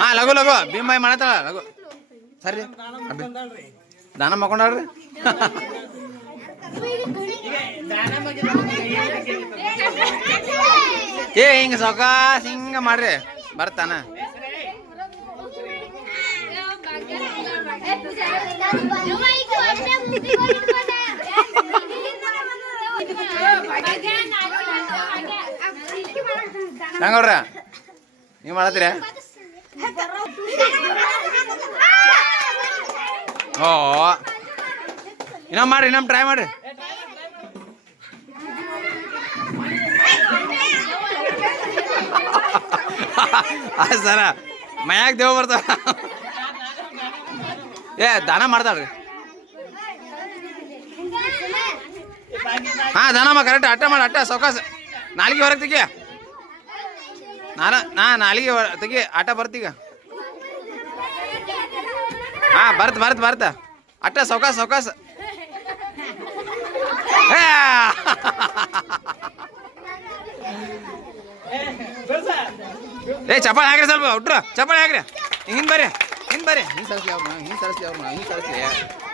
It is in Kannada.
ಹಾ ಲಘು ಲಘು ಭೀಮಾಯಿ ಮಾಡತ್ತಾಳ ಲಘು ಸರಿ ದಾನ ಮಾಡ್ಕೊಂಡ್ರಿ ಏ ಹಿಂಗ ಸೌಕಾಸ್ ಹಿಂಗ ಮಾಡ್ರಿ ಬರ್ತಾನ ನಂಗೌಡ್ರ ನೀವ್ ಮಾಡತ್ತೀರ ಓ ಇನ್ನೊಮ್ಮೆ ಮಾಡ್ರಿ ಇನ್ನೊಮ್ಮೆ ಟ್ರೈ ಮಾಡ್ರಿ ಸರ ಮನ್ಯಾಗ ದೇವ್ ಬರ್ತಾವ ಏ ದಾನ ಮಾಡ್ತಾಳ್ರಿ ಹಾ ದಾನಮ್ಮ ಕರೆಕ್ಟ್ ಅಟ್ಟ ಮಾಡಿ ಅಟ್ಟ ಸೌಕಾಸ ನಾಲಿಗೆ ಹೊರಗೆ ತೆಗಿಯ ನಾಲಿಗೆ ತೆಗಿ ಆಟ ಬರ್ತೀಗ ಹಾ ಬರ್ತ ಅಟ್ಟ ಸೌಕಾಸ ಸೌಕಾಸ ಏ ಚಪ್ಪಾಳೆ ಹಾಕ್ರಿ ಸ್ವಲ್ಪ ಹುಟ್ರು ಚಪ್ಪಾಳೆ ಹಾಕ್ರಿ ಹಿಂಗ್ ಬರ್ರಿ ಹಿಂಗ್ ಸರಿಸ್ಲಿ ಅವ್ರನ್ನ ಹಿಂಗ್ ಸರಿಸ್ಲಿ